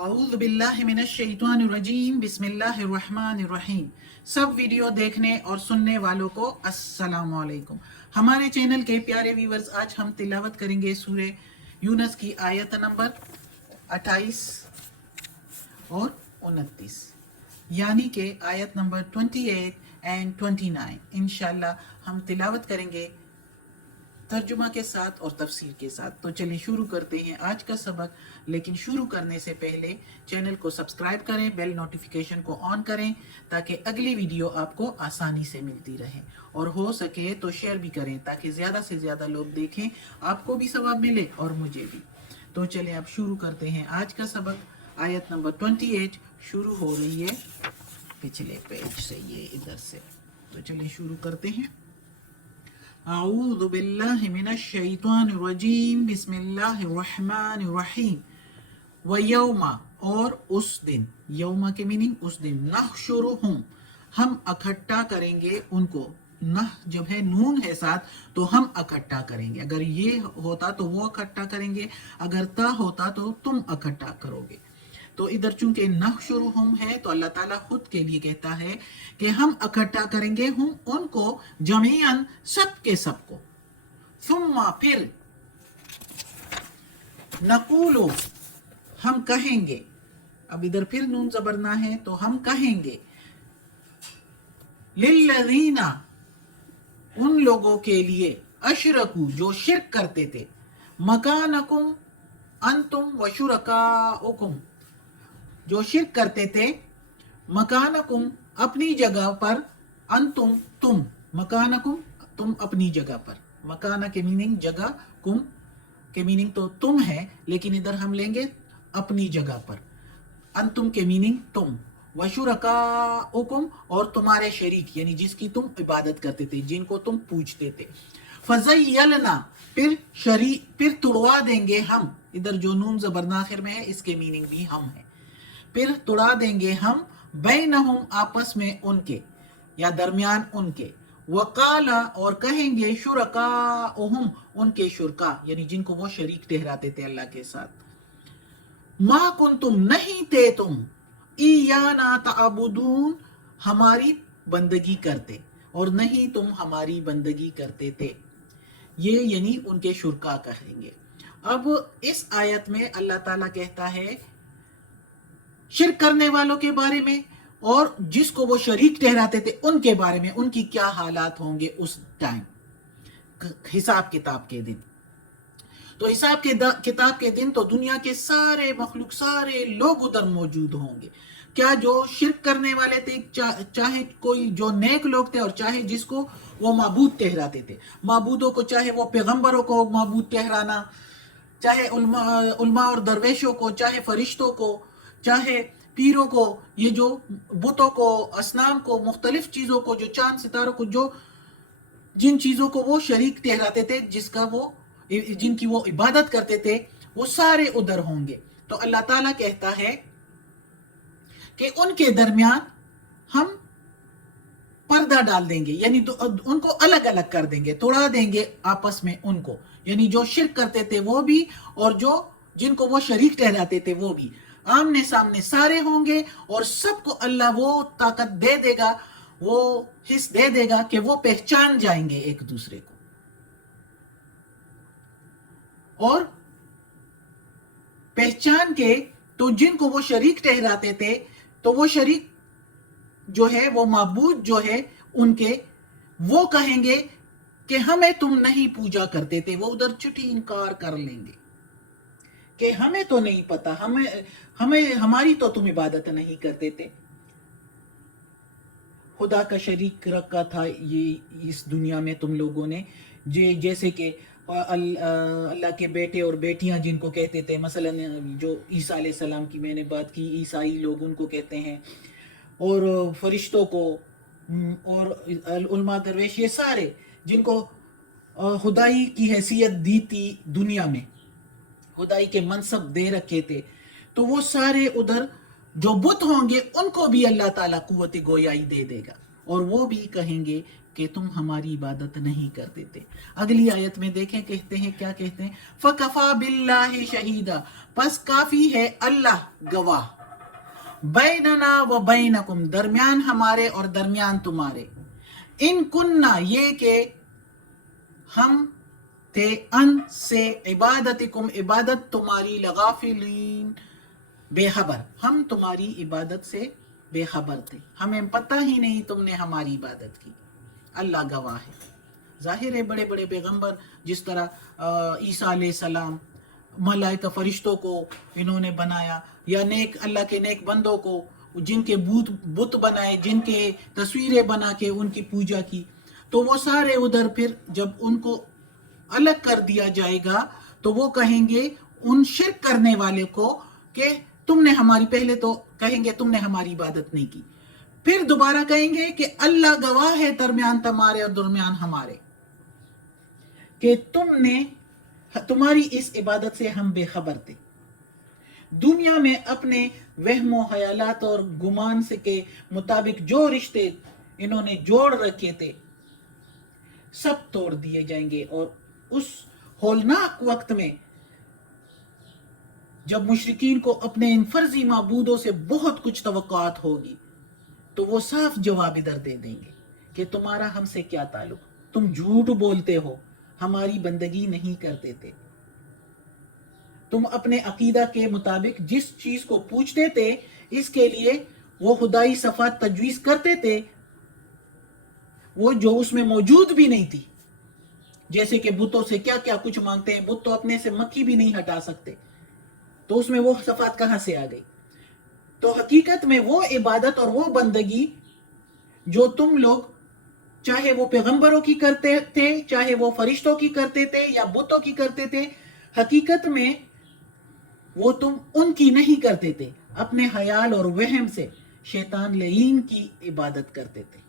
अऊज़ु बिल्लाहि मिनश शैतानिर रजीम बिस्मिल्लाहिर्रहमानिर्रहीम। सब वीडियो देखने और सुनने वालों को अस्सलाम वालेकुम। हमारे चैनल के प्यारे व्यूवर्स, आज हम तिलावत करेंगे सूरे यूनस की आयत नंबर 28 और 29, यानी कि आयत नंबर 28 एंड 29। इंशाल्लाह हम तिलावत करेंगे तर्जुमा के साथ और तफसीर के साथ। तो चलिए शुरू करते हैं आज का सबक। लेकिन शुरू करने से पहले चैनल को सब्सक्राइब करें, बेल नोटिफिकेशन को ऑन करें ताकि अगली वीडियो आपको आसानी से मिलती रहे, और हो सके तो शेयर भी करें ताकि ज़्यादा से ज़्यादा लोग देखें, आपको भी सवाब मिले और मुझे भी। तो चलिए अब शुरू करते हैं आज का सबक। आयत नंबर 28 शुरू हो रही है पिछले पेज से, ये इधर से। तो चलिए शुरू करते हैं। आऊज़ु बिल्लाहि मिनश शैतानिर रजीम बिस्मिल्लाहिर्रहमानिर्रहीम। व यौमा, और उस दिन, यौमा के मीनिंग उस दिन, नहशुरुहुम, हम इकट्ठा करेंगे उनको। नह जब है नून है साथ तो हम इकट्ठा करेंगे, अगर ये होता तो वो इकट्ठा करेंगे, अगर ता होता तो तुम इकट्ठा करोगे। तो इधर चूंकि नहशुरुहुम है तो अल्लाह ताला खुद के लिए कहता है कि हम इकट्ठा करेंगे हम उनको, जमीअन, सब के सबको। सुम्मा, फिर, नकूलो, हम कहेंगे। अब इधर फिर नून जबरना है तो हम कहेंगे, लिल्लज़ीना, उन लोगों के लिए, अशरकू, जो शिर्क करते थे, मकानकुम अंतुम व शुरकाउकुम, जो शिर्क करते थे, मकानकुम, अपनी जगह पर, अंतुम, तुम, मकानकुम, तुम अपनी जगह पर। मकाना के मीनिंग जगह, कुम के मीनिंग तो तुम है, लेकिन इधर हम लेंगे अपनी जगह पर। अंतुम के मीनिंग तुम, वशुरकाउकुम, और तुम्हारे शरीक, यानी जिसकी तुम इबादत करते थे, जिनको तुम पूजते थे। फज़य्यलना, फिर तुड़वा देंगे हम, इधर जो नून ज़बरनाखिर में है इसके मीनिंग भी हम है। फिर तुड़ा देंगे हम, बैनहुम, आपस में उनके या दरमियान उनके। वकाला, और कहेंगे, शुरकाउहुम, उनके शुरका, यानी जिनको वो शरीक ठहराते थे अल्लाह के साथ। मा कुंतुम, नहीं थे तुम, इयाना ताबुदून, हमारी बंदगी करते, और नहीं तुम हमारी बंदगी करते थे। ये यानी उनके शुरका कहेंगे। अब इस आयत में अल्लाह ताला कहता है शिर्क करने वालों के बारे में, और जिसको वो शरीक ठहराते थे उनके बारे में, उनकी क्या हालात होंगे उस टाइम, हिसाब किताब के दिन। तो हिसाब के किताब के दिन तो दुनिया के सारे मखलूक, सारे लोग उधर मौजूद होंगे। क्या जो शिर्क करने वाले थे, चाहे कोई जो नेक लोग थे और चाहे जिसको वो माबूद ठहराते थे, माबूदों को, चाहे वो पैगंबरों को माबूद ठहराना, चाहे उल्मा और दरवेशों को, चाहे फरिश्तों को, चाहे पीरों को, ये जो बुतों को, असनाम को, मुख्तलिफ चीज़ों को, जो चांद सितारों को, जो जिन चीज़ों को वो शरीक ठहराते थे, जिनकी वो इबादत करते थे, वो सारे उधर होंगे। तो अल्लाह ताला कहता है कि उनके दरमियान हम पर्दा डाल देंगे, यानी उनको अलग अलग कर देंगे, तोड़ा देंगे आपस में उनको, यानी जो शिर्क करते थे वो भी और जो जिनको वो शरीक ठहराते थे वो भी, आमने सामने सारे होंगे। और सबको अल्लाह वो ताकत दे देगा, वो हिस्स दे देगा कि वो पहचान जाएंगे एक दूसरे को। और पहचान के तो जिनको वो शरीक ठहराते थे, तो वो शरीक जो है, वो माबूद जो है उनके, वो कहेंगे कि हमें तुम नहीं पूजा करते थे। वो उधर चुटी इनकार कर लेंगे कि हमें तो नहीं पता, हमारी तो तुम इबादत नहीं करते थे। खुदा का शरीक रखा था ये इस दुनिया में तुम लोगों ने, जैसे कि अल्लाह के बेटे और बेटियां जिनको कहते थे, मसलन जो ईसा अलैहि सलाम की मैंने बात की, ईसाई लोग उनको कहते हैं, और फरिश्तों को, और उल्मा दरवेश, ये सारे जिनको खुदाई की हैसियत दी थी दुनिया में, खुदाई के मनसब दे रखे थे, तो वो सारे उधर जो बुत होंगे उनको भी अल्लाह ताला कुव्वत गोयाई दे देगा, اور وہ بھی کہیں گے کہ تم ہماری عبادت نہیں کرتے تھے. اگلی آیت میں دیکھیں کہتے ہیں کیا کہتے ہیں, فَكَفَى بِاللَّهِ شَهِيدًا, پس کافی ہے اللہ گواہ, بیننا و بینکم, درمیان ہمارے اور درمیان تمہارے, ان کننا, یہ کہ ہم تھے, ان سے, عبادتکم, عبادت تمہاری, لغافلین, بے خبر, ہم تمہاری عبادت سے بے خبر تھے, ہمیں پتہ ہی نہیں تم نے ہماری عبادت کی. اللہ گواہ ہے. ظاہر ہے بڑے بڑے پیغمبر جس طرح عیسیٰ علیہ السلام, ملائکہ فرشتوں کو انہوں نے بنایا, یا نیک اللہ کے نیک بندوں کو, جن کے بت بنائے, جن کے تصویریں بنا کے ان کی پوجا کی, تو وہ سارے ادھر پھر جب ان کو الگ کر دیا جائے گا تو وہ کہیں گے ان شرک کرنے والے کو کہ تم نے ہماری, پہلے تو کہیں گے تم نے ہماری عبادت نہیں کی, پھر دوبارہ کہیں گے کہ اللہ گواہ ہے درمیان تمہارے اور درمیان ہمارے کہ تمہاری اس عبادت سے ہم بے خبر تھے. دنیا میں اپنے وہم و خیالات اور گمان سے کے مطابق جو رشتے انہوں نے جوڑ رکھے تھے سب توڑ دیے جائیں گے, اور اس ہولناک وقت میں جب مشرکین کو اپنے ان فرضی معبودوں سے بہت کچھ توقعات ہوگی تو وہ صاف جواب ادھر دے دیں گے کہ تمہارا ہم سے کیا تعلق, تم جھوٹ بولتے ہو, ہماری بندگی نہیں کرتے تھے, تم اپنے عقیدہ کے مطابق جس چیز کو پوچھتے تھے اس کے لیے وہ خدائی صفات تجویز کرتے تھے, وہ جو اس میں موجود بھی نہیں تھی, جیسے کہ بتوں سے کیا کیا کچھ مانگتے ہیں, بت تو اپنے سے مکھی بھی نہیں ہٹا سکتے, تو اس میں وہ صفات کہاں سے آ گئی. تو حقیقت میں وہ عبادت اور وہ بندگی جو تم لوگ چاہے وہ پیغمبروں کی کرتے تھے, چاہے وہ فرشتوں کی کرتے تھے یا بتوں کی کرتے تھے, حقیقت میں وہ تم ان کی نہیں کرتے تھے, اپنے خیال اور وہم سے شیطان لعین کی عبادت کرتے تھے.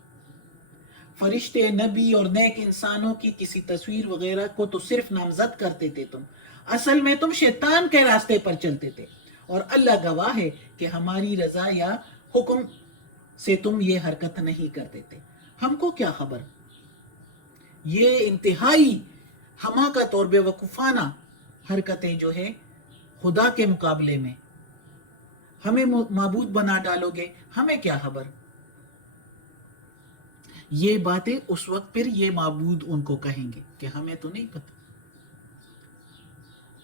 فرشتے, نبی اور نیک انسانوں کی کسی تصویر وغیرہ کو تو صرف نامزد کرتے تھے تم, اصل میں تم شیطان کے راستے پر چلتے تھے, اور اللہ گواہ ہے کہ ہماری رضا یا حکم سے تم یہ حرکت نہیں کرتے تھے. ہم کو کیا خبر. یہ انتہائی حماقت اور بے وقوفانہ حرکتیں جو ہے خدا کے مقابلے میں, ہمیں معبود بنا ڈالو گے, ہمیں کیا خبر. یہ باتیں اس وقت پھر یہ معبود ان کو کہیں گے کہ ہمیں تو نہیں پتہ,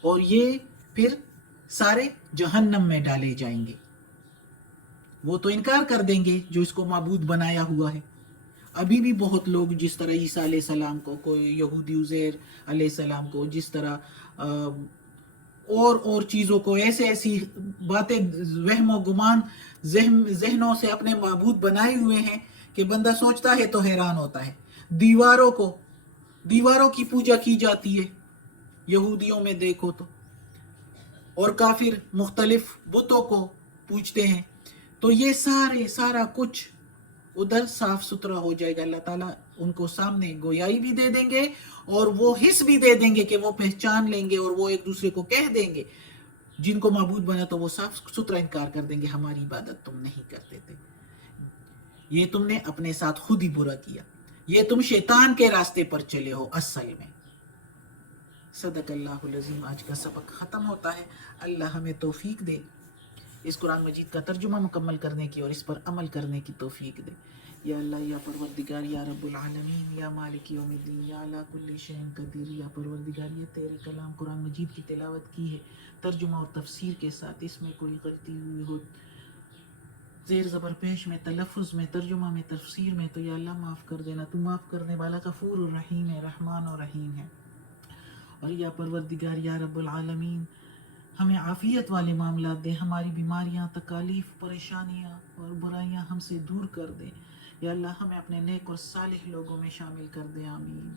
اور یہ پھر سارے جہنم میں ڈالے جائیں گے. وہ تو انکار کر دیں گے جو اس کو معبود بنایا ہوا ہے. ابھی بھی بہت لوگ جس طرح عیسیٰ علیہ السلام کو, کوئی یہودی عزیر علیہ السلام کو, جس طرح اور چیزوں کو, ایسی باتیں وہم و گمان ذہنوں سے اپنے معبود بنائے ہوئے ہیں کہ بندہ سوچتا ہے تو حیران ہوتا ہے. دیواروں کی پوجا کی جاتی ہے یہودیوں میں دیکھو تو, اور کافر مختلف بتوں کو پوجتے ہیں. تو یہ سارا کچھ ادھر صاف ستھرا ہو جائے گا. اللہ تعالیٰ ان کو سامنے گویائی بھی دے دیں گے اور وہ حس بھی دے دیں گے کہ وہ پہچان لیں گے, اور وہ ایک دوسرے کو کہہ دیں گے جن کو معبود بنا تو وہ صاف ستھرا انکار کر دیں گے, ہماری عبادت تم نہیں کرتے تھے, یہ تم نے اپنے ساتھ خود ہی برا کیا, یہ تم شیطان کے راستے پر چلے ہو اصل میں. صدق اللہ العظیم. آج کا سبق ختم ہوتا ہے. اللہ ہمیں توفیق دے اس قرآن مجید کا ترجمہ مکمل کرنے کی اور اس پر عمل کرنے کی توفیق دے. یا اللہ, یا پروردگار, یا رب العالمین, یا مالک یوم الدین, یا علی کل شیء قدیر. یا پروردگار, یہ تیرے کلام قرآن مجید کی تلاوت کی ہے ترجمہ اور تفسیر کے ساتھ, اس میں کوئی غلطی ہوئی ہو, زیر زبر پیش میں, تلفظ میں, ترجمہ میں, تفسیر میں, تو یا اللہ معاف کر دینا. تو معاف کرنے والا غفور الرحیم ہے, رحمان و رحیم ہے. اور یا پروردگار, یا رب العالمین, ہمیں عافیت والے معاملات دے, ہماری بیماریاں, تکالیف, پریشانیاں اور برائیاں ہم سے دور کر دے. یا اللہ ہمیں اپنے نیک اور صالح لوگوں میں شامل کر دے. آمین.